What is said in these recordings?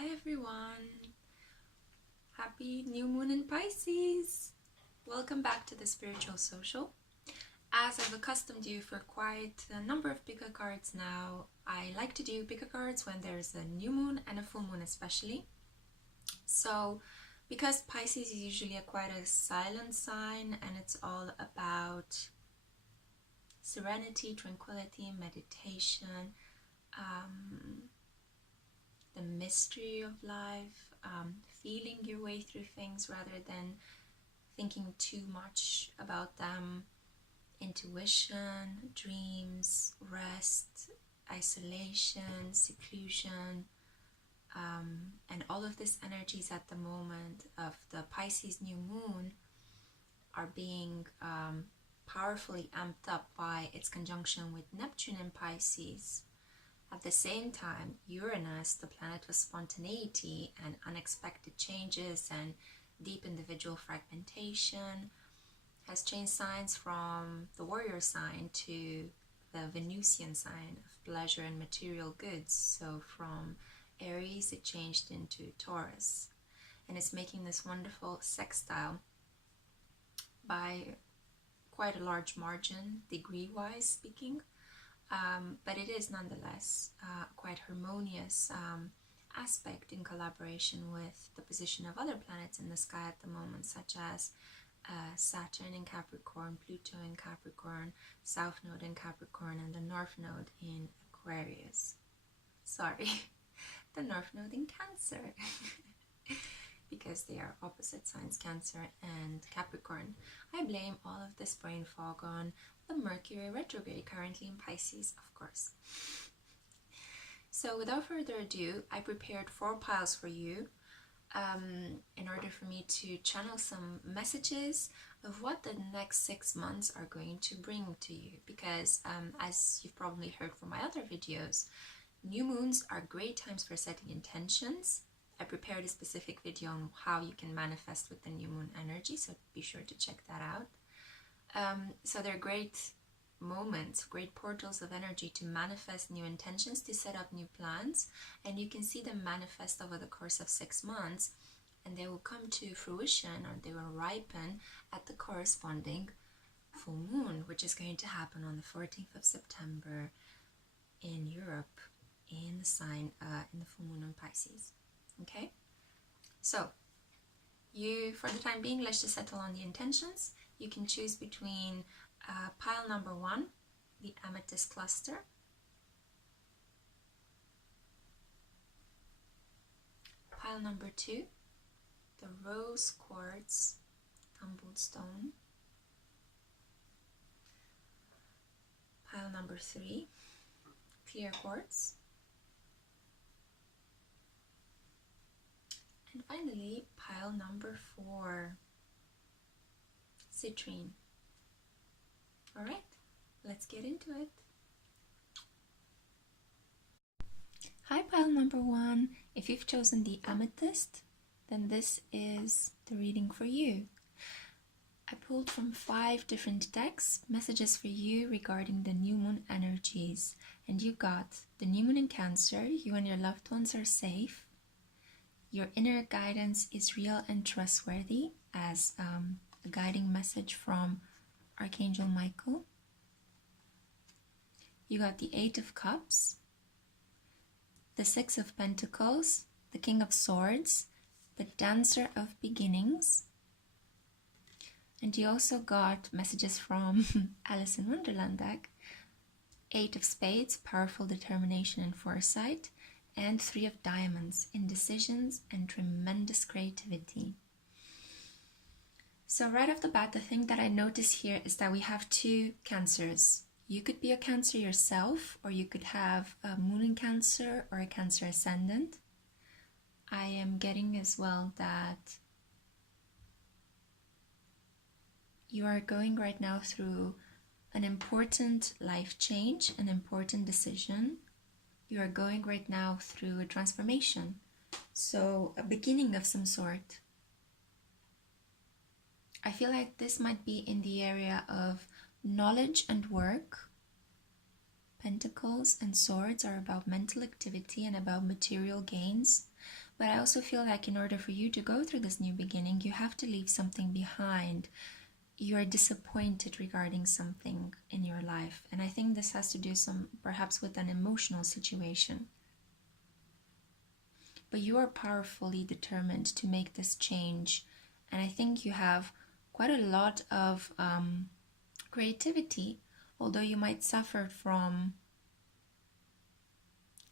Hi everyone! Happy new moon in Pisces! Welcome back to the Spiritual Social. As I've accustomed you for quite a number of pick-a cards now, I like to do pick-a cards when there's a new moon and a full moon especially. So because Pisces is usually quite a silent sign and it's all about serenity, tranquility, meditation, the mystery of life, feeling your way through things rather than thinking too much about them, intuition, dreams, rest, isolation, seclusion, and all of these energies at the moment of the Pisces new moon are being powerfully amped up by its conjunction with Neptune in Pisces. At the same time, Uranus, the planet of spontaneity and unexpected changes and deep individual fragmentation, has changed signs from the warrior sign to the Venusian sign of pleasure and material goods. So from Aries, it changed into Taurus. And it's making this wonderful sextile by quite a large margin, degree-wise speaking. But it is nonetheless quite harmonious aspect in collaboration with the position of other planets in the sky at the moment, such as Saturn in Capricorn, Pluto in Capricorn, South Node in Capricorn, and the North Node in Aquarius. Sorry, the North Node in Cancer. Because they are opposite signs, Cancer and Capricorn. I blame all of this brain fog on the Mercury retrograde currently in Pisces, of course. So without further ado, I prepared 4 piles for you in order for me to channel some messages of what the next 6 months are going to bring to you. Because as you've probably heard from my other videos, new moons are great times for setting intentions. I prepared a specific video on how you can manifest with the new moon energy, so be sure to check that out. So they're great moments, great portals of energy to manifest new intentions, to set up new plans, and you can see them manifest over the course of 6 months, and they will come to fruition, or they will ripen at the corresponding full moon, which is going to happen on the 14th of September in Europe, in the sign, in the full moon on Pisces. Okay, so you, for the time being, let's just settle on the intentions. You can choose between pile number 1, the Amethyst cluster, pile number 2, the Rose Quartz tumbled stone, pile number 3, clear quartz, and finally, pile number 4, citrine. All right, let's get into it. Hi, pile number 1. If you've chosen the Amethyst, then this is the reading for you. I pulled from 5 different decks, messages for you regarding the new moon energies. And you got the new moon in Cancer, you and your loved ones are safe. Your inner guidance is real and trustworthy, as a guiding message from Archangel Michael. You got the 8 of Cups, the 6 of Pentacles, the King of Swords, the Dancer of Beginnings, and you also got messages from Alice in Wonderland deck, 8 of Spades, powerful determination and foresight, and 3 of Diamonds, indecisions and tremendous creativity. So right off the bat, the thing that I notice here is that we have 2 Cancers. You could be a Cancer yourself, or you could have a moon in Cancer or a Cancer ascendant. I am getting as well that you are going right now through an important life change, an important decision. You are going right now through a transformation, so a beginning of some sort. I feel like this might be in the area of knowledge and work. Pentacles and Swords are about mental activity and about material gains, But I also feel like in order for you to go through this new beginning, you have to leave something behind. You are disappointed regarding something in your life. And I think this has to do perhaps with an emotional situation. But you are powerfully determined to make this change. And I think you have quite a lot of creativity, although you might suffer from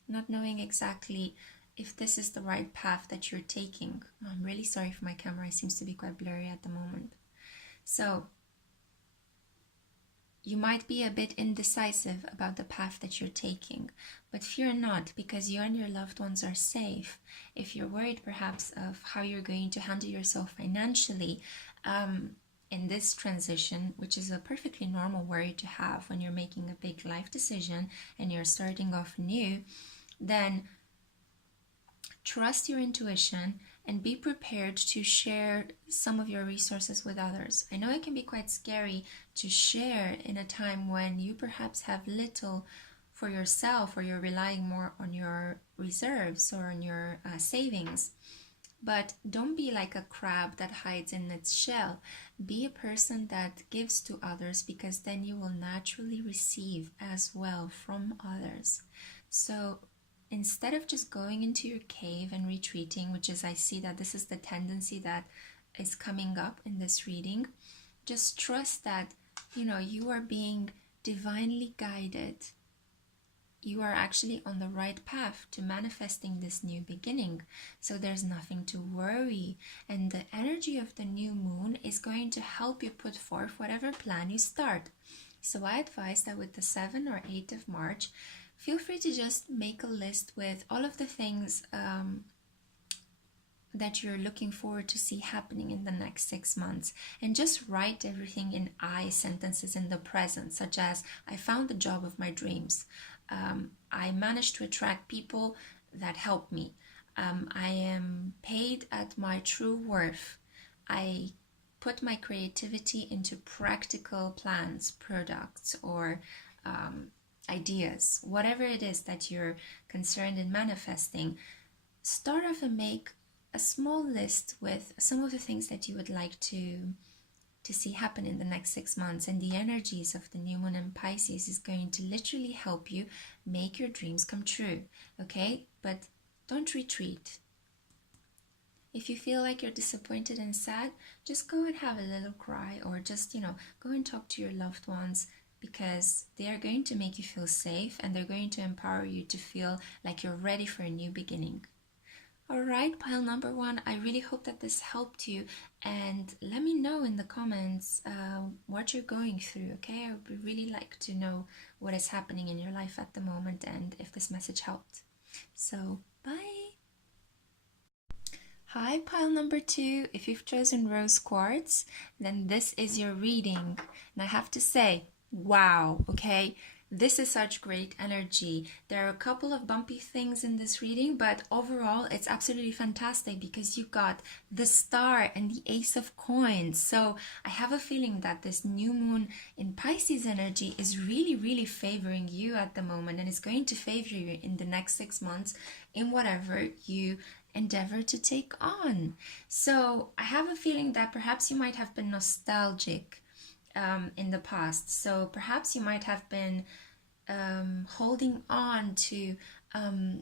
not knowing exactly if this is the right path that you're taking. I'm really sorry for my camera, it seems to be quite blurry at the moment. So you might be a bit indecisive about the path that you're taking, but fear not, because you and your loved ones are safe. If you're worried perhaps of how you're going to handle yourself financially in this transition, which is a perfectly normal worry to have when you're making a big life decision and you're starting off new, then trust your intuition and be prepared to share some of your resources with others. I know it can be quite scary to share in a time when you perhaps have little for yourself, or you're relying more on your reserves or on your savings. But don't be like a crab that hides in its shell. Be a person that gives to others, because then you will naturally receive as well from others. So instead of just going into your cave and retreating, which is, I see that this is the tendency that is coming up in this reading, just trust that, you are being divinely guided. You are actually on the right path to manifesting this new beginning. So there's nothing to worry. And the energy of the new moon is going to help you put forth whatever plan you start. So I advise that with the 7th or 8th of March, feel free to just make a list with all of the things that you're looking forward to see happening in the next 6 months, and just write everything in I sentences in the present, such as, I found the job of my dreams. I managed to attract people that help me. I am paid at my true worth. I put my creativity into practical plans, products, or ideas. Whatever it is that you're concerned in manifesting, start off and make a small list with some of the things that you would like to see happen in the next 6 months. And the energies of the new moon in Pisces is going to literally help you make your dreams come true. Okay? But don't retreat. If you feel like you're disappointed and sad, just go and have a little cry, or just, go and talk to your loved ones, because they are going to make you feel safe, and they're going to empower you to feel like you're ready for a new beginning. All right, pile number 1, I really hope that this helped you, and let me know in the comments what you're going through, okay? I would really like to know what is happening in your life at the moment, and if this message helped. So, bye! Hi, pile number 2. If you've chosen rose quartz, then this is your reading. And I have to say, wow, okay? This is such great energy. There are a couple of bumpy things in this reading, but overall it's absolutely fantastic, because you got the star and the ace of coins. So I have a feeling that this new moon in Pisces energy is really, really favoring you at the moment, and is going to favor you in the next 6 months in whatever you endeavor to take on. So I have a feeling that perhaps you might have been nostalgic in the past. So perhaps you might have been holding on to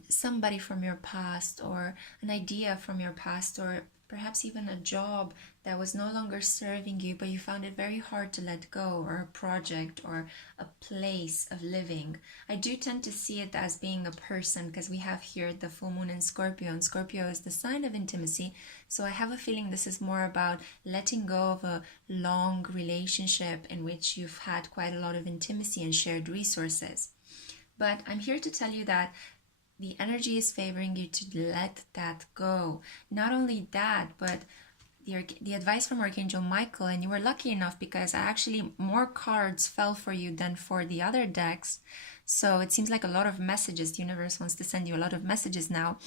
somebody from your past, or an idea from your past, or perhaps even a job that was no longer serving you, but you found it very hard to let go, or a project, or a place of living. I do tend to see it as being a person, because we have here the full moon in Scorpio, and Scorpio is the sign of intimacy. So I have a feeling this is more about letting go of a long relationship in which you've had quite a lot of intimacy and shared resources. But I'm here to tell you that the energy is favoring you to let that go. Not only that, but the advice from Archangel Michael, and you were lucky enough, because more cards fell for you than for the other decks. So it seems like a lot of messages. The universe wants to send you a lot of messages now.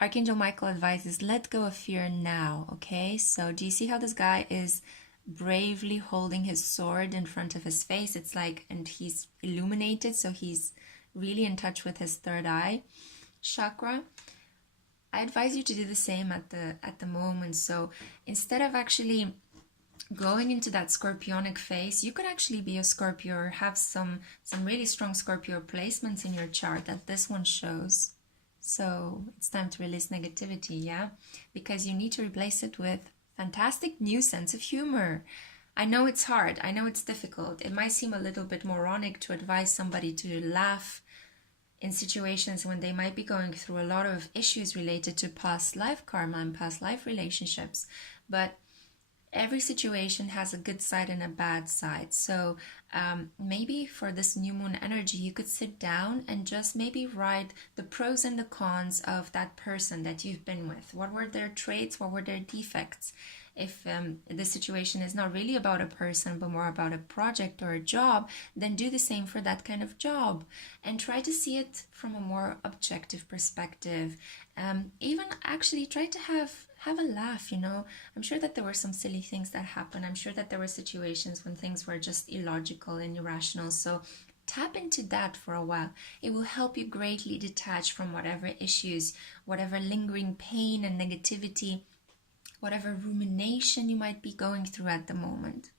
Archangel Michael advises, let go of fear now, okay? So do you see how this guy is bravely holding his sword in front of his face? It's like, and he's illuminated, so he's really in touch with his third eye chakra. I advise you to do the same at the moment. So instead of actually going into that scorpionic phase, you could actually be a Scorpio or have some really strong Scorpio placements in your chart that this one shows. So it's time to release negativity, yeah? Because you need to replace it with fantastic new sense of humor. I know it's hard. I know it's difficult. It might seem a little bit moronic to advise somebody to laugh in situations when they might be going through a lot of issues related to past life karma and past life relationships. But every situation has a good side and a bad side. So maybe for this new moon energy, you could sit down and just maybe write the pros and the cons of that person that you've been with. What were their traits? What were their defects? If the situation is not really about a person but more about a project or a job, then do the same for that kind of job and try to see it from a more objective perspective. Even actually try to have a laugh, you know. I'm sure that there were some silly things that happened. I'm sure that there were situations when things were just illogical and irrational. So tap into that for a while. It will help you greatly detach from whatever issues, whatever lingering pain and negativity, whatever rumination you might be going through at the moment.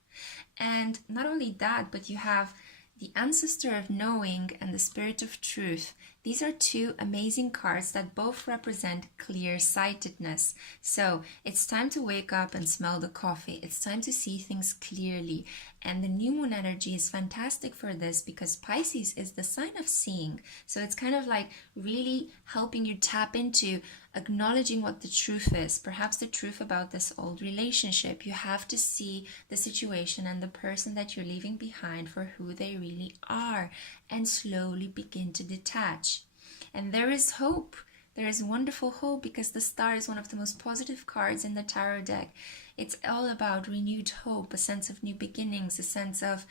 And not only that, but you have the Ancestor of Knowing and the Spirit of Truth. These are two amazing cards that both represent clear-sightedness. So it's time to wake up and smell the coffee. It's time to see things clearly. And the new moon energy is fantastic for this because Pisces is the sign of seeing. So it's kind of like really helping you tap into acknowledging what the truth is, perhaps the truth about this old relationship. You have to see the situation and the person that you're leaving behind for who they really are and slowly begin to detach. And there is hope. There is wonderful hope because the star is one of the most positive cards in the tarot deck. It's all about renewed hope, a sense of new beginnings, a sense of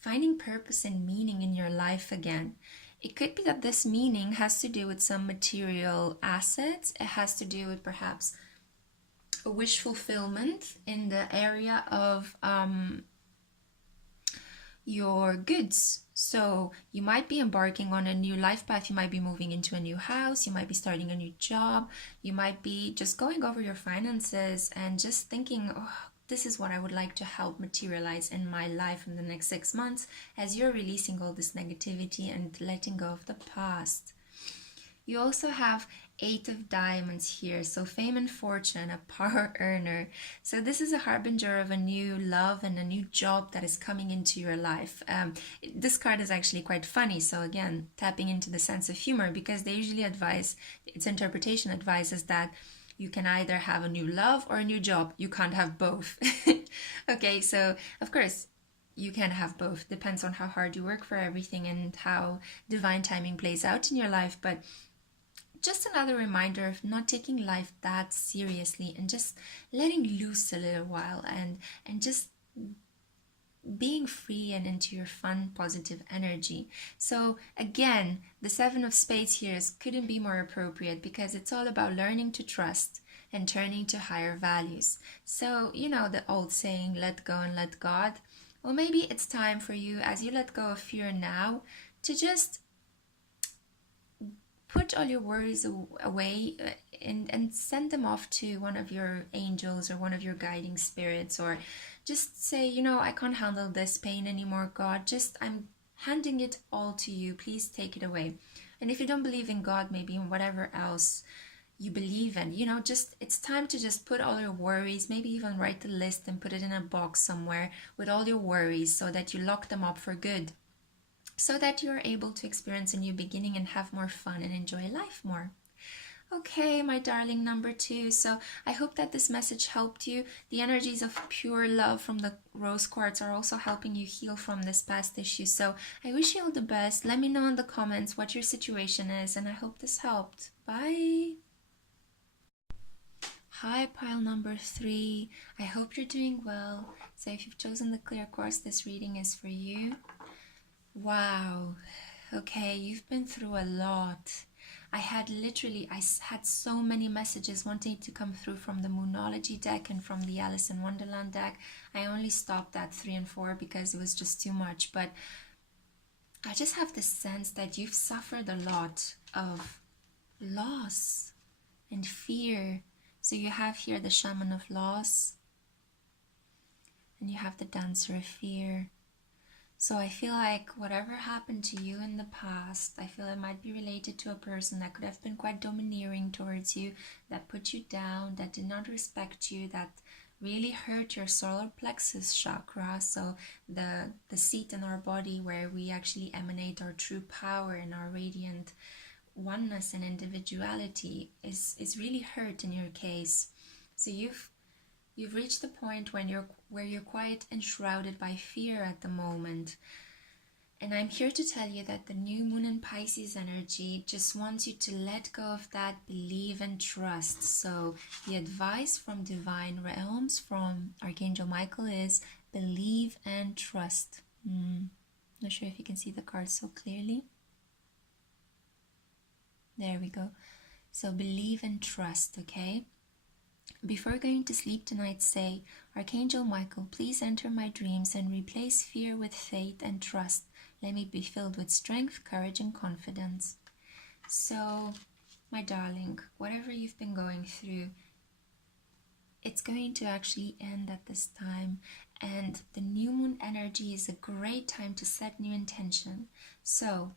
finding purpose and meaning in your life again. It could be that this meaning has to do with some material assets. It has to do with perhaps a wish fulfillment in the area of your goods. So you might be embarking on a new life path. You might be moving into a new house. You might be starting a new job. You might be just going over your finances and just thinking, oh, this is what I would like to help materialize in my life in the next 6 months, as you're releasing all this negativity and letting go of the past. You also have 8 of Diamonds here, so fame and fortune, a power earner. So this is a harbinger of a new love and a new job that is coming into your life. This card is actually quite funny, so again, tapping into the sense of humor, because they usually advise, its interpretation advises that you can either have a new love or a new job. You can't have both. Okay, so of course, you can have both. Depends on how hard you work for everything and how divine timing plays out in your life. But just another reminder of not taking life that seriously and just letting loose a little while and just being free and into your fun, positive energy. So again, the 7 of Spades here couldn't be more appropriate because it's all about learning to trust and turning to higher values. So, you know, the old saying, let go and let God. Well, maybe it's time for you, as you let go of fear now, to just put all your worries away and send them off to one of your angels or one of your guiding spirits, or just say, you know, I can't handle this pain anymore, God. I'm handing it all to you. Please take it away. And if you don't believe in God, maybe in whatever else you believe in, you know, it's time to just put all your worries, maybe even write the list and put it in a box somewhere with all your worries so that you lock them up for good, so that you're able to experience a new beginning and have more fun and enjoy life more. Okay, my darling number 2. So I hope that this message helped you. The energies of pure love from the rose quartz are also helping you heal from this past issue. So I wish you all the best. Let me know in the comments what your situation is, and I hope this helped. Bye. Hi, pile number 3. I hope you're doing well. So if you've chosen the clear course, this reading is for you. Wow. Okay, you've been through a lot. I had so many messages wanting to come through from the Moonology deck and from the Alice in Wonderland deck. I only stopped at 3 and 4 because it was just too much. But I just have the sense that you've suffered a lot of loss. and fear. So you have here the Shaman of loss, and you have the Dancer of fear. So I feel like whatever happened to you in the past, I feel it might be related to a person that could have been quite domineering towards you, that put you down, that did not respect you, that really hurt your solar plexus chakra. So the seat in our body where we actually emanate our true power and our radiant oneness and individuality is really hurt in your case. So you've reached the point where you're quite enshrouded by fear at the moment. And I'm here to tell you that the new moon in Pisces energy just wants you to let go of that, believe and trust. So the advice from divine realms, from Archangel Michael, is believe and trust. Not sure if you can see the cards so clearly. There we go. So believe and trust, okay? Before going to sleep tonight, say, Archangel Michael, please enter my dreams and replace fear with faith and trust. Let me be filled with strength, courage, and confidence. So, my darling, whatever you've been going through, it's going to actually end at this time. And the new moon energy is a great time to set new intention. So,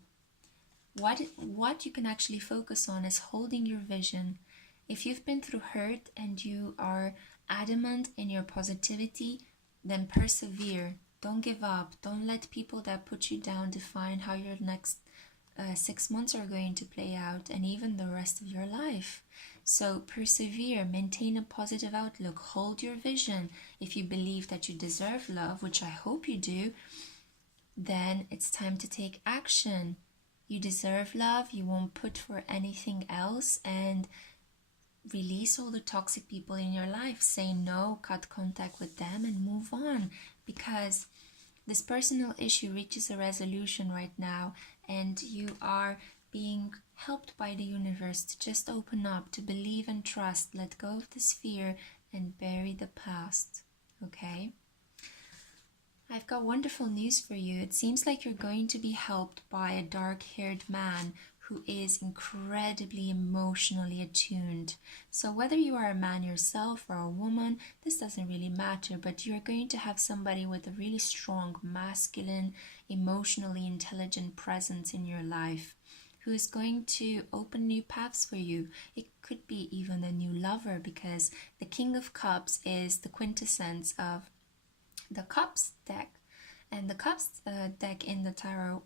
what you can actually focus on is holding your vision. If you've been through hurt and you are adamant in your positivity, then persevere. Don't give up. Don't let people that put you down define how your next 6 months are going to play out, and even the rest of your life. So persevere, maintain a positive outlook, hold your vision. If you believe that you deserve love, which I hope you do, then it's time to take action. You deserve love. You won't put for anything else, and release all the toxic people in your life. Say no, cut contact with them, and move on, because this personal issue reaches a resolution right now, and you are being helped by the universe to just open up, to believe and trust, let go of this fear, and bury the past. Okay? I've got wonderful news for you. It seems like you're going to be helped by a dark-haired man who is incredibly emotionally attuned. So whether you are a man yourself or a woman, this doesn't really matter, but you're going to have somebody with a really strong, masculine, emotionally intelligent presence in your life who is going to open new paths for you. It could be even a new lover, because the King of Cups is the quintessence of the Cups deck, and the Cups deck in the tarot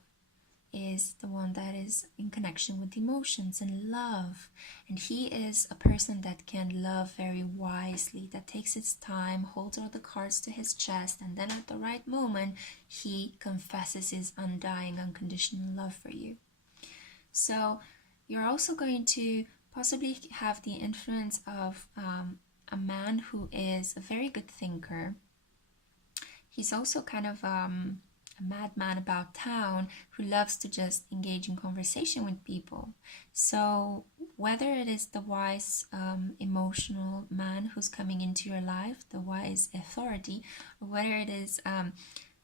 is the one that is in connection with emotions and love, and he is a person that can love very wisely, that takes its time, holds all the cards to his chest, and then at the right moment he confesses his undying unconditional love for you. So you're also going to possibly have the influence of a man who is a very good thinker. He's also kind of a madman about town who loves to just engage in conversation with people. So whether it is the wise emotional man who's coming into your life, the wise authority, or whether it is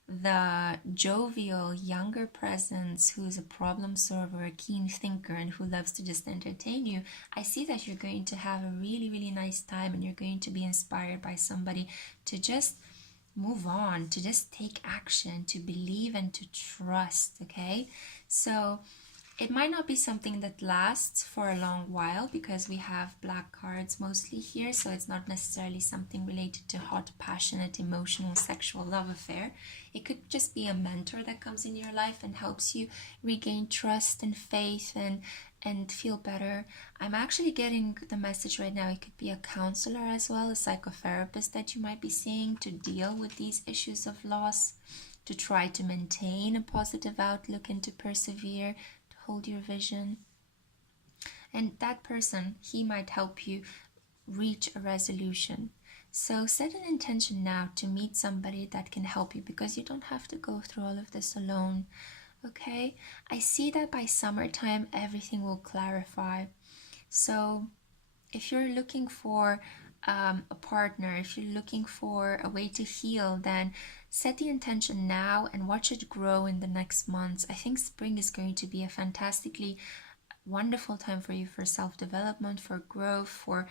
the jovial younger presence who's a problem solver, a keen thinker, and who loves to just entertain you, I see that you're going to have a really, really nice time, and you're going to be inspired by somebody to just move on, to just take action, to believe and to trust. Okay, so it might not be something that lasts for a long while, because we have black cards mostly here, so it's not necessarily something related to hot, passionate, emotional, sexual love affair. It could just be a mentor that comes in your life and helps you regain trust and faith and feel better. I'm actually getting the message right now, it could be a counselor as well, a psychotherapist that you might be seeing to deal with these issues of loss, to try to maintain a positive outlook and to persevere, to hold your vision. And that person, he might help you reach a resolution. So set an intention now to meet somebody that can help you, because you don't have to go through all of this alone. Okay, I see that by summertime everything will clarify. So if you're looking for a partner, if you're looking for a way to heal, then set the intention now and watch it grow in the next months. I think spring is going to be a fantastically wonderful time for you for self-development, for growth, for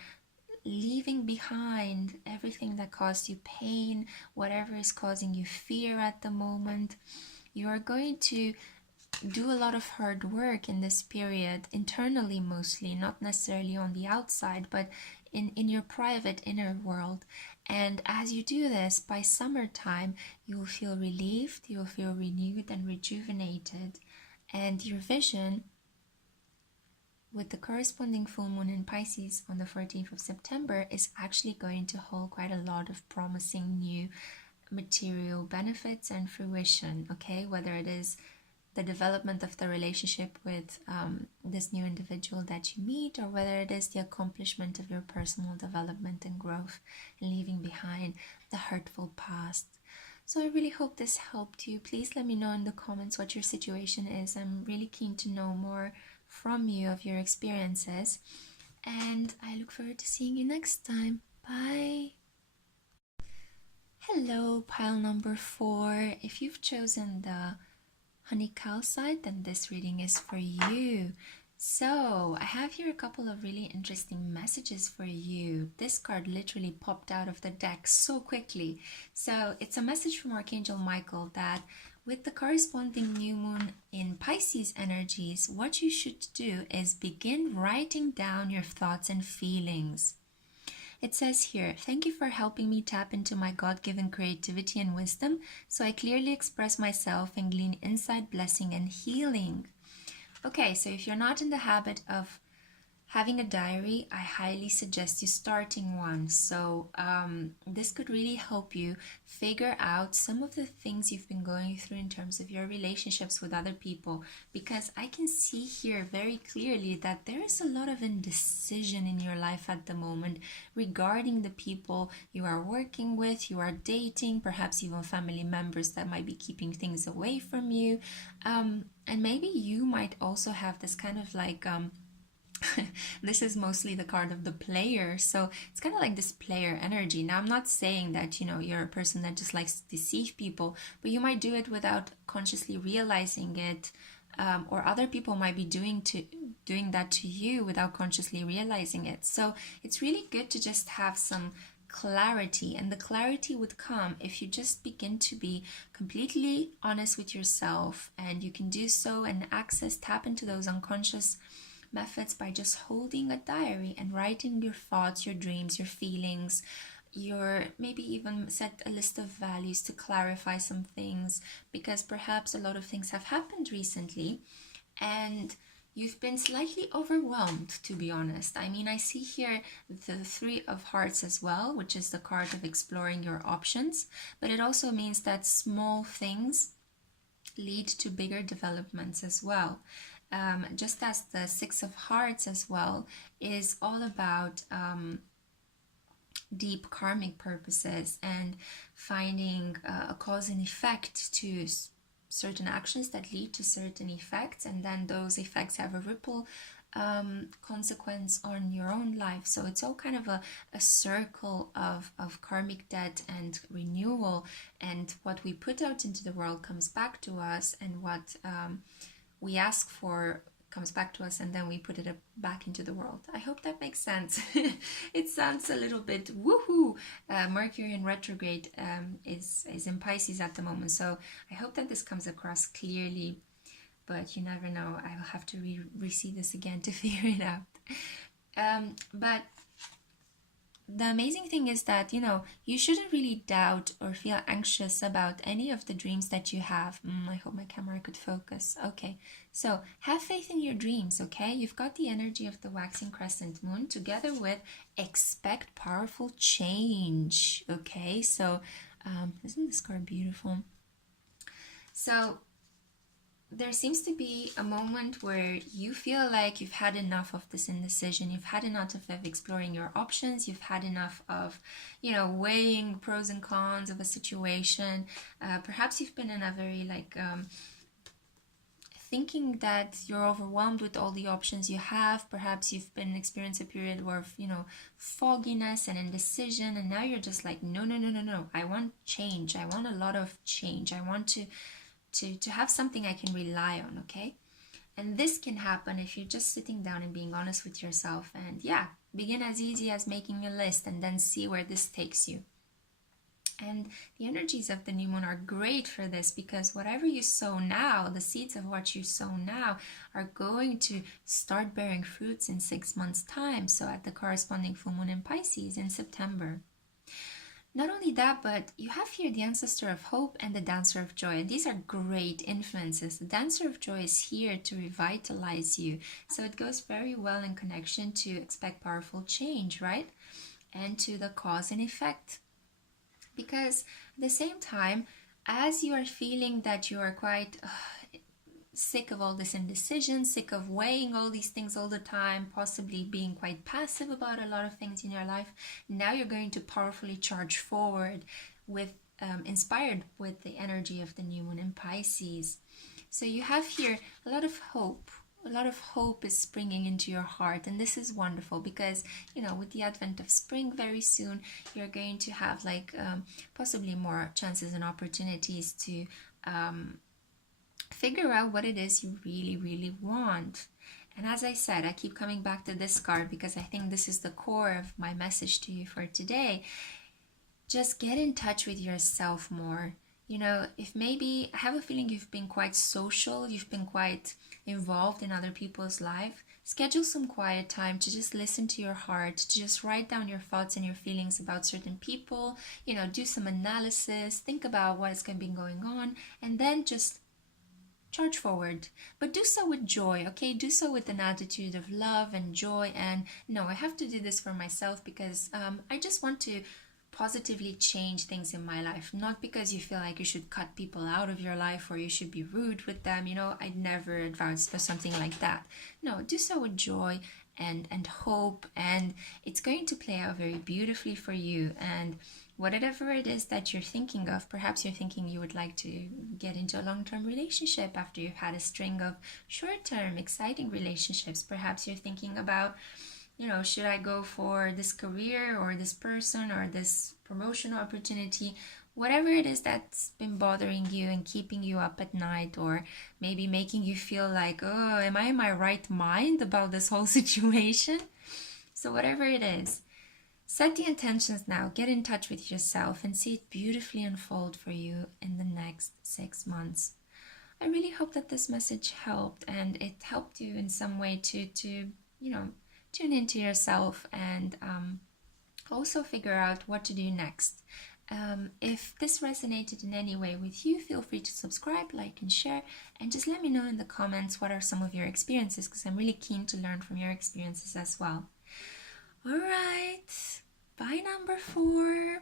leaving behind everything that caused you pain, whatever is causing you fear at the moment. You are going to do a lot of hard work in this period, internally mostly, not necessarily on the outside, but in your private inner world. And as you do this, by summertime, you will feel relieved, you will feel renewed and rejuvenated. And your vision, with the corresponding full moon in Pisces on the 14th of September, is actually going to hold quite a lot of promising new material benefits and fruition, okay? Whether it is the development of the relationship with this new individual that you meet, or whether it is the accomplishment of your personal development and growth and leaving behind the hurtful past. So I really hope this helped you. Please let me know in the comments what your situation is. I'm really keen to know more from you of your experiences, and I look forward to seeing you next time. Bye. Hello, pile number 4. If you've chosen the honey calcite, then this reading is for you. So I have here a couple of really interesting messages for you. This card literally popped out of the deck so quickly. So it's a message from Archangel Michael that with the corresponding new moon in Pisces energies, what you should do is begin writing down your thoughts and feelings. It says here, thank you for helping me tap into my God-given creativity and wisdom so I clearly express myself and glean insight, blessing, and healing. Okay, so if you're not in the habit of having a diary, I highly suggest you starting one. So this could really help you figure out some of the things you've been going through in terms of your relationships with other people, because I can see here very clearly that there is a lot of indecision in your life at the moment regarding the people you are working with, you are dating, perhaps even family members that might be keeping things away from you. And maybe you might also have this kind of like this is mostly the card of the player, so it's kind of like this player energy. Now, I'm not saying that, you know, you're a person that just likes to deceive people, but you might do it without consciously realizing it, or other people might be doing that to you without consciously realizing it. So it's really good to just have some clarity, and the clarity would come if you just begin to be completely honest with yourself, and you can do so and tap into those unconscious methods by just holding a diary and writing your thoughts, your dreams, your feelings, maybe even set a list of values to clarify some things, because perhaps a lot of things have happened recently and you've been slightly overwhelmed, to be honest. I mean, I see here the 3 of Hearts as well, which is the card of exploring your options, but it also means that small things lead to bigger developments as well. Just as the 6 of Hearts as well is all about deep karmic purposes and finding a cause and effect to certain actions that lead to certain effects, and then those effects have a ripple consequence on your own life. So it's all kind of a circle of karmic debt and renewal, and what we put out into the world comes back to us, and what we ask for comes back to us, and then we put it back into the world. I hope that makes sense. It sounds a little bit woohoo. Mercury in retrograde is in Pisces at the moment, so I hope that this comes across clearly, but you never know. I will have to re-see this again to figure it out. But the amazing thing is that, you know, you shouldn't really doubt or feel anxious about any of the dreams that you have. I hope my camera could focus. Okay, so have faith in your dreams, okay? You've got the energy of the waxing crescent moon together with expect powerful change, okay? So isn't this card beautiful? So there seems to be a moment where you feel like you've had enough of this indecision, you've had enough of exploring your options, you've had enough of, you know, weighing pros and cons of a situation. Perhaps you've been in a very like thinking that you're overwhelmed with all the options you have. Perhaps you've been experiencing a period of, you know, fogginess and indecision, and now you're just like, no, I want change. I want a lot of change. I want to have something I can rely on, okay? And this can happen if you're just sitting down and being honest with yourself. And yeah, begin as easy as making a list and then see where this takes you. And the energies of the new moon are great for this, because whatever you sow now, the seeds of what you sow now are going to start bearing fruits in 6 months' time. So at the corresponding full moon in Pisces in September. Not only that, but you have here the Ancestor of Hope and the Dancer of Joy. And these are great influences. The Dancer of Joy is here to revitalize you. So it goes very well in connection to expect powerful change, right? And to the cause and effect. Because at the same time, as you are feeling that you are quite sick of all this indecision, sick of weighing all these things all the time, possibly being quite passive about a lot of things in your life, now you're going to powerfully charge forward with inspired with the energy of the new moon in Pisces. So you have here a lot of hope. A lot of hope is springing into your heart, and this is wonderful because, you know, with the advent of spring very soon, you're going to have like possibly more chances and opportunities to figure out what it is you really, really want. And as I said, I keep coming back to this card because I think this is the core of my message to you for today. Just get in touch with yourself more. You know, if maybe, I have a feeling you've been quite social, you've been quite involved in other people's life, schedule some quiet time to just listen to your heart, to just write down your thoughts and your feelings about certain people, you know, do some analysis, think about what has been going on, and then just charge forward. But do so with joy, okay? Do so with an attitude of love and joy, and no, I have to do this for myself because I just want to positively change things in my life, not because you feel like you should cut people out of your life or you should be rude with them. You know, I'd never advise for something like that. No, do so with joy and hope, and it's going to play out very beautifully for you. And whatever it is that you're thinking of, perhaps you're thinking you would like to get into a long-term relationship after you've had a string of short-term exciting relationships. Perhaps you're thinking about, you know, should I go for this career or this person or this promotional opportunity? Whatever it is that's been bothering you and keeping you up at night, or maybe making you feel like, oh, am I in my right mind about this whole situation? So whatever it is, set the intentions now, get in touch with yourself and see it beautifully unfold for you in the next 6 months. I really hope that this message helped, and it helped you in some way to you know, tune into yourself and also figure out what to do next. If this resonated in any way with you, feel free to subscribe, like, and share, and just let me know in the comments what are some of your experiences, because I'm really keen to learn from your experiences as well. All right, bye number 4.